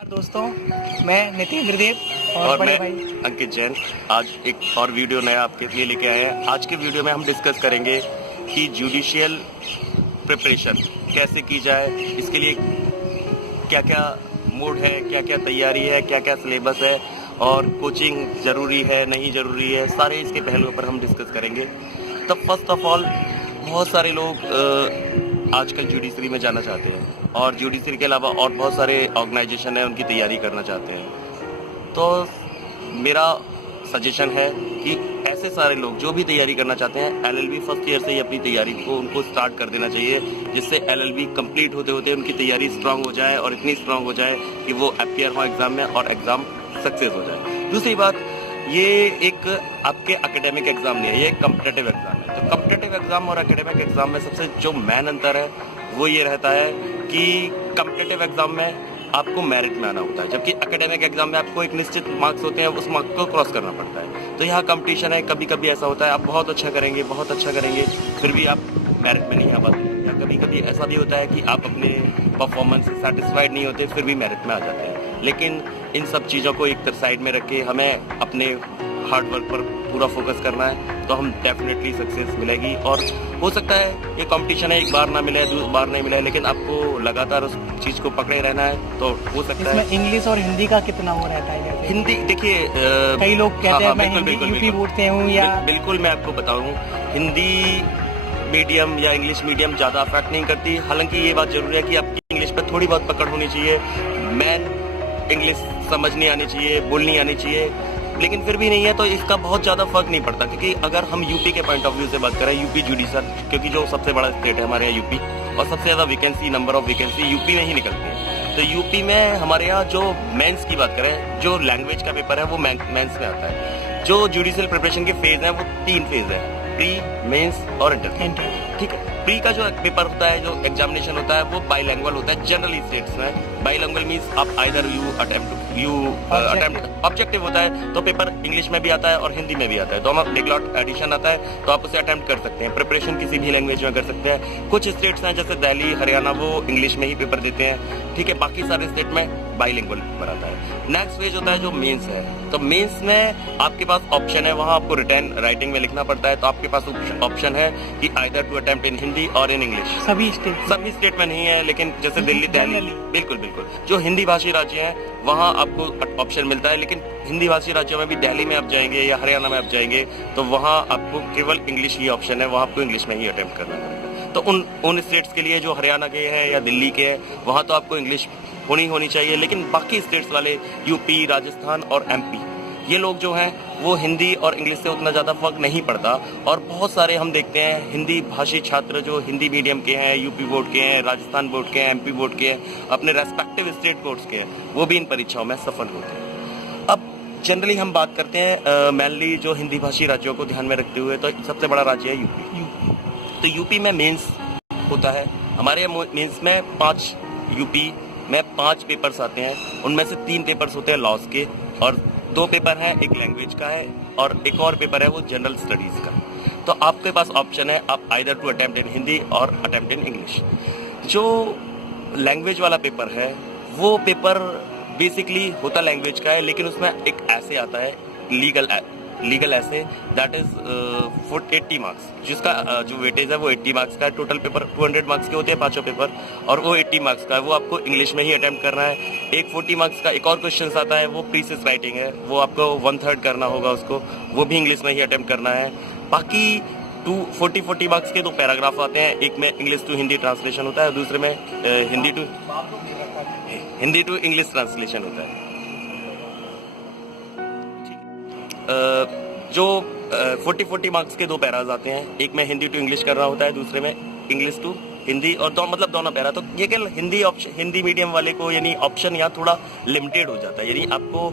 दोस्तों, मैं नितेंद्र देव और बड़े मैं भाई अंकित जैन आज एक और वीडियो नया आपके लिए लेके आए हैं। आज के वीडियो में हम डिस्कस करेंगे कि जुडिशियल प्रिपरेशन कैसे की जाए, इसके लिए क्या क्या मोड है, क्या क्या तैयारी है, क्या क्या सिलेबस है और कोचिंग ज़रूरी है नहीं ज़रूरी है, सारे इसके पहलुओं पर हम डिस्कस करेंगे। तब फर्स्ट ऑफ ऑल बहुत सारे लोग आजकल जुडिशरी में जाना चाहते हैं और जुडिशरी के अलावा और बहुत सारे ऑर्गेनाइजेशन है उनकी तैयारी करना चाहते हैं। तो मेरा सजेशन है कि ऐसे सारे लोग जो भी तैयारी करना चाहते हैं एलएलबी फर्स्ट ईयर से ही अपनी तैयारी को उनको स्टार्ट कर देना चाहिए, जिससे एलएलबी कंप्लीट होते होते उनकी तैयारी स्ट्रांग हो जाए और इतनी स्ट्रांग हो जाए कि वो अपीयर हो एग्जाम में और एग्जाम सक्सेस हो जाए। दूसरी बात, ये एक आपके एकेडमिक एग्जाम नहीं है, ये एक कॉम्पिटिटिव एग्जाम है। तो कॉम्पिटिटिव एग्जाम और एकेडमिक एग्जाम में सबसे जो मेन अंतर है वो ये रहता है कि कॉम्पिटिटिव एग्जाम में आपको मेरिट में आना होता है, जबकि एकेडमिक एग्जाम में आपको एक निश्चित मार्क्स होते हैं, उस मार्क्स को क्रॉस करना पड़ता है। तो यहाँ कंपटीशन है, कभी कभी ऐसा होता है आप बहुत अच्छा करेंगे फिर भी आप मेरिट में नहीं आ पाते, या कभी कभी ऐसा भी होता है कि आप अपने परफॉर्मेंस से सेटिस्फाइड नहीं होते फिर भी मेरिट में आ जाते हैं। लेकिन इन सब चीज़ों को एक साइड में रख के हमें अपने हार्ड वर्क पर पूरा फोकस करना है, तो हम डेफिनेटली सक्सेस मिलेगी। और हो सकता है ये कंपटीशन है, एक बार ना मिले, दो बार नहीं मिले, लेकिन आपको लगातार उस चीज़ को पकड़े रहना है। तो हो सकता है इसमें इंग्लिश और हिंदी का कितना वो रहता है? जैसे हिंदी देखिए, कई लोग कहते हैं मैं हिंदी यूपी बोर्ड से हूँ या बिल्कुल मैं आपको बताऊँ, हिंदी मीडियम या इंग्लिश मीडियम ज़्यादा अफेक्ट नहीं करती। हालांकि ये बात जरूरी है कि आपकी इंग्लिश पर थोड़ी बहुत पकड़ होनी चाहिए, मैन इंग्लिश समझनी आनी चाहिए, बोलनी आनी चाहिए, लेकिन फिर भी नहीं है तो इसका बहुत ज़्यादा फर्क नहीं पड़ता। क्योंकि अगर हम यूपी के पॉइंट ऑफ व्यू से बात करें, यूपी जुडिशल, क्योंकि जो सबसे बड़ा स्टेट है हमारे यहाँ यूपी, और सबसे ज़्यादा vacancy, number of vacancy UP में ही निकलती है। तो यूपी में हमारे यहाँ जो मेंस की बात करें, जो लैंग्वेज का पेपर है वो मेंस में आता है। जो जुडिशियल प्रिपरेशन के फेज हैं वो 3 फेज है, प्री, मेंस और इंटर। ठीक है, प्री का जो पेपर होता है, जो एग्जामिनेशन होता है वो बाइलैंग्वेज होता है जनरली स्टेट्स में। बाइलैंग्वेज मींस आप आइदर यू अटेम्प्ट ऑब्जेक्टिव होता है, तो पेपर इंग्लिश में भी आता है और हिंदी में भी आता है, दोनों डिग्लॉट एडिशन आता है, तो आप उसे अटेम्प्ट कर सकते हैं। प्रिपरेशन किसी भी लैंग्वेज में कर सकते हैं। कुछ स्टेट्स हैं जैसे दिल्ली, हरियाणा, वो इंग्लिश में ही पेपर देते हैं, ठीक है। बाकी सारे स्टेट में बाइलिंगुअल पेपर आता है। नेक्स्ट फेज होता है जो मेंस है, तो मेंस में आपके पास ऑप्शन है, वहां आपको रिटर्न राइटिंग में लिखना पड़ता है, तो आपके पास ऑप्शन है कि either to attempt in Hindi और इन इंग्लिश। सभी स्टेट में नहीं है, लेकिन जैसे दिल्ली बिल्कुल जो हिंदी भाषी राज्य हैं वहाँ आपको ऑप्शन मिलता है, लेकिन हिंदी भाषी राज्यों में भी दिल्ली में आप जाएंगे या हरियाणा में आप जाएंगे तो वहाँ आपको केवल इंग्लिश ही ऑप्शन है, वहाँ आपको इंग्लिश में ही अटेम्प्ट करना पड़ेगा। तो उन स्टेट्स के लिए जो हरियाणा के हैं या दिल्ली के हैं वहाँ तो आपको इंग्लिश होनी चाहिए, लेकिन बाकी स्टेट्स वाले यूपी, राजस्थान और एमपी, ये लोग जो हैं वो हिंदी और इंग्लिश से उतना ज़्यादा फर्क नहीं पड़ता। और बहुत सारे हम देखते हैं हिंदी भाषी छात्र जो हिंदी मीडियम के हैं, यूपी बोर्ड के हैं, राजस्थान बोर्ड के हैं, एमपी बोर्ड के हैं, अपने रेस्पेक्टिव स्टेट बोर्ड्स के हैं, वो भी इन परीक्षाओं में सफल होते हैं। अब जनरली हम बात करते हैं मेनली जो हिंदी भाषी राज्यों को ध्यान में रखते हुए, तो सबसे बड़ा राज्य है यूपी। तो यूपी में मेंस होता है, हमारे मेंस में 5 यूपी में 5 पेपर्स आते हैं, उनमें से 3 पेपर्स होते हैं लॉज के और 2 पेपर हैं, एक लैंग्वेज का है और एक और पेपर है वो जनरल स्टडीज का। तो आपके पास ऑप्शन है, आप either to attempt in Hindi और अटेम्प्ट इन इंग्लिश। जो लैंग्वेज वाला पेपर है वो पेपर बेसिकली होता लैंग्वेज का है, लेकिन उसमें एक ऐसे आता है लीगल ऐसे, दैट इज 80 मार्क्स, जिसका जो वेटेज है वो 80 मार्क्स का है। टोटल पेपर 200 मार्क्स के होते हैं पांचों पेपर, और वो 80 मार्क्स का है, वो आपको इंग्लिश में ही अटेम्प्ट करना है। एक 40 मार्क्स का एक और क्वेश्चन आता है, वो प्रीसेस राइटिंग है, वो आपको 1/3 करना होगा उसको, वो भी इंग्लिश में ही अटेम्प्ट करना है। बाकी 40 मार्क्स के 2 पैराग्राफ आते हैं, एक में इंग्लिश टू हिंदी ट्रांसलेशन होता है, दूसरे में हिंदी टू इंग्लिश ट्रांसलेशन होता है। जो 40 मार्क्स के 2 पैराज आते हैं, एक में हिंदी टू इंग्लिश करना होता है, दूसरे में इंग्लिश टू हिंदी, और दोनों पैरा। तो ये क्या हिंदी मीडियम वाले को यानी ऑप्शन यहाँ थोड़ा लिमिटेड हो जाता है, यानी आपको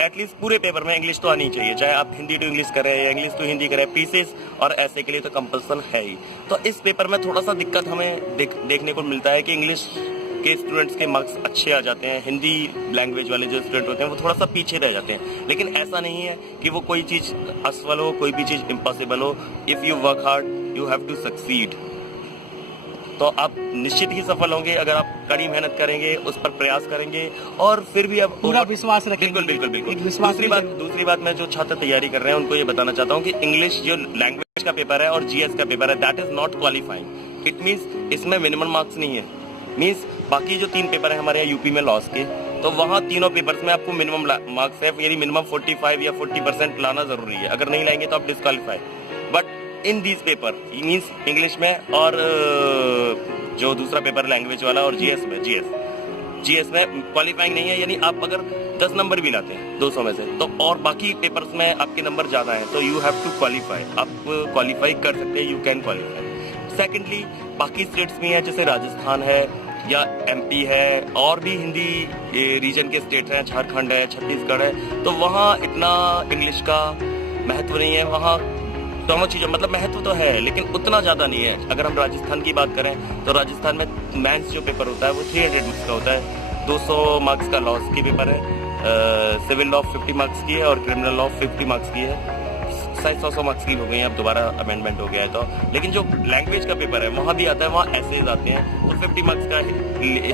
एटलीस्ट पूरे पेपर में इंग्लिश तो आनी चाहिए, चाहे आप हिंदी टू इंग्लिश करें या इंग्लिश टू हिंदी करें, पीसेस और ऐसे के लिए तो कंपल्सन है ही। तो इस पेपर में थोड़ा सा दिक्कत हमें देखने को मिलता है कि इंग्लिश के स्टूडेंट्स के मार्क्स अच्छे आ जाते हैं, हिंदी लैंग्वेज वाले जो स्टूडेंट होते हैं वो थोड़ा सा पीछे रह जाते हैं। लेकिन ऐसा नहीं है कि वो कोई चीज़ असफल हो, कोई भी चीज़ इम्पॉसिबल हो। If you work hard you have to succeed. तो आप निश्चित ही सफल होंगे अगर आप कड़ी मेहनत करेंगे, उस पर प्रयास करेंगे और फिर भी आप पूरा विश्वास रखेंगे। बिल्कुल बिल्कुल बिल्कुल। एक विश्वास दूसरी बात मैं जो छात्र तैयारी कर रहे हैं उनको ये बताना चाहता हूँ कि इंग्लिश जो लैंग्वेज का पेपर है और जीएस का पेपर है, that is not qualifying. It means इसमें मिनिमम मार्क्स नहीं है। मीन्स बाकी जो 3 पेपर है हमारे यहाँ यूपी में लॉस के, तो वहाँ तीनों पेपर्स में आपको मिनिमम मार्क्स है, यानी मिनिमम 45 या 40% लाना जरूरी है। अगर नहीं लाएंगे तो आप disqualify. But in these paper means English में और जो दूसरा पेपर लैंग्वेज वाला और जीएस में क्वालिफाइंग नहीं है, यानी आप अगर 10 नंबर भी लाते हैं 200 में से तो और बाकी पेपर्स में आपके नंबर ज्यादा हैं तो यू हैव टू क्वालिफाई। आप क्वालिफाई कर सकते हैं, यू कैन क्वालिफाई। सेकेंडली बाकी स्टेट्स में है, जैसे राजस्थान है या एमपी है और भी हिंदी रीजन के स्टेट हैं, झारखंड है, छत्तीसगढ़ है, तो वहाँ इतना इंग्लिश का महत्व नहीं है। वहाँ दोनों चीज़ें मतलब महत्व तो है लेकिन उतना ज़्यादा नहीं है। अगर हम राजस्थान की बात करें तो राजस्थान में मेंस जो पेपर होता है वो 300 मार्क्स का होता है। 200 मार्क्स का लॉस की पेपर है, सिविल लॉ 50 मार्क्स की है और क्रिमिनल लॉ 50 मार्क्स की है। शायद 100 मार्क्स की हो गई है, अब दोबारा अमेंडमेंट हो गया है तो। लेकिन जो लैंग्वेज का पेपर है वहाँ भी आता है, वहाँ ऐसे आते हैं, तो 50 मार्क्स का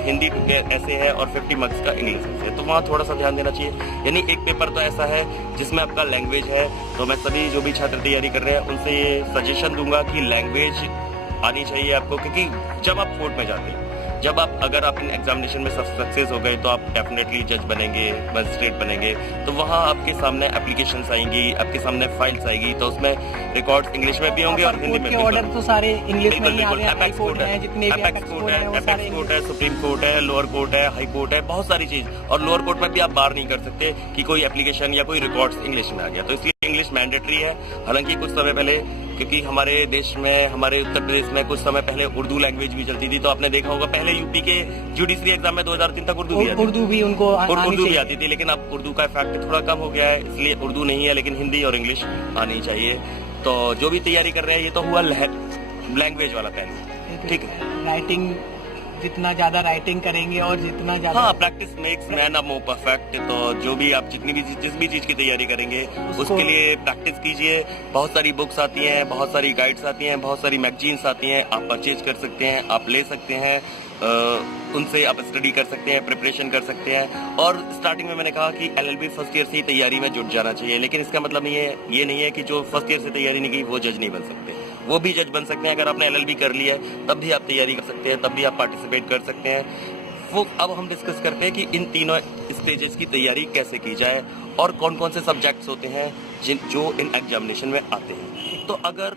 हिंदी ऐसे है और 50 मार्क्स का इंग्लिश है, तो वहाँ थोड़ा सा ध्यान देना चाहिए। यानी एक पेपर तो ऐसा है जिसमें आपका लैंग्वेज है, तो मैं सभी जो भी छात्र तैयारी कर रहे हैं उनसे ये सजेशन दूंगा कि लैंग्वेज आनी चाहिए आपको, क्योंकि जब आप कोर्ट में जाते हैं, जब आप अगर आप इन एग्जामिनेशन में सक्सेस हो गए तो आप डेफिनेटली जज बनेंगे, मजिस्ट्रेट बनेंगे, तो वहाँ आपके सामने एप्लीकेशंस आएंगी, आपके सामने फाइल्स आएगी, तो उसमें रिकॉर्ड्स इंग्लिश में भी होंगे और हिंदी में भी। ऑर्डर तो सारे इंग्लिश में ही आ रहे हैं। एपेक्स कोर्ट है, एपेक्स कोर्ट है, सुप्रीम कोर्ट है, लोअर कोर्ट है, हाई कोर्ट है, बहुत सारी चीज। और लोअर कोर्ट में भी आप बार नहीं कर सकते कि कोई एप्लीकेशन या कोई रिकॉर्ड्स इंग्लिश में आ गया, तो इसलिए इंग्लिश मैंडेटरी है। हालांकि कुछ समय पहले, क्योंकि हमारे देश में, हमारे उत्तर प्रदेश में कुछ समय पहले उर्दू लैंग्वेज भी चलती थी, तो आपने देखा होगा पहले यूपी के जुडिशरी एग्जाम में 2003 तक उर्दू भी आती थी, लेकिन अब उर्दू का इफेक्ट थोड़ा कम हो गया है, इसलिए उर्दू नहीं है लेकिन हिंदी और इंग्लिश आनी चाहिए। तो जो भी तैयारी कर रहे हैं ये तो हुआ लैंग्वेज वाला पहलू, ठीक है। राइटिंग, जितना ज्यादा राइटिंग करेंगे और जितना ज्यादा, हाँ, प्रैक्टिस मेक्स मैन अ मोर परफेक्ट। तो जो भी आप जिस भी चीज की तैयारी करेंगे उसके लिए प्रैक्टिस कीजिए। बहुत सारी बुक्स आती हैं, बहुत सारी गाइड्स आती हैं, बहुत सारी मैगजीन्स आती हैं, आप परचेज कर सकते हैं, आप ले सकते हैं, उनसे आप स्टडी कर सकते हैं, प्रिपरेशन कर सकते हैं। और स्टार्टिंग में मैंने कहा कि एलएलबी फर्स्ट ईयर से ही तैयारी में जुट जाना चाहिए, लेकिन इसका मतलब ये नहीं है कि जो फर्स्ट ईयर से तैयारी नहीं की वो जज नहीं बन सकते। वो भी जज बन सकते हैं। अगर आपने एलएलबी कर लिया है तब भी आप तैयारी कर सकते हैं, तब भी आप पार्टिसिपेट कर सकते हैं। वो अब हम डिस्कस करते हैं कि इन तीनों स्टेजेस की तैयारी कैसे की जाए और कौन कौन से सब्जेक्ट्स होते हैं जो इन एग्जामिनेशन में आते हैं। तो अगर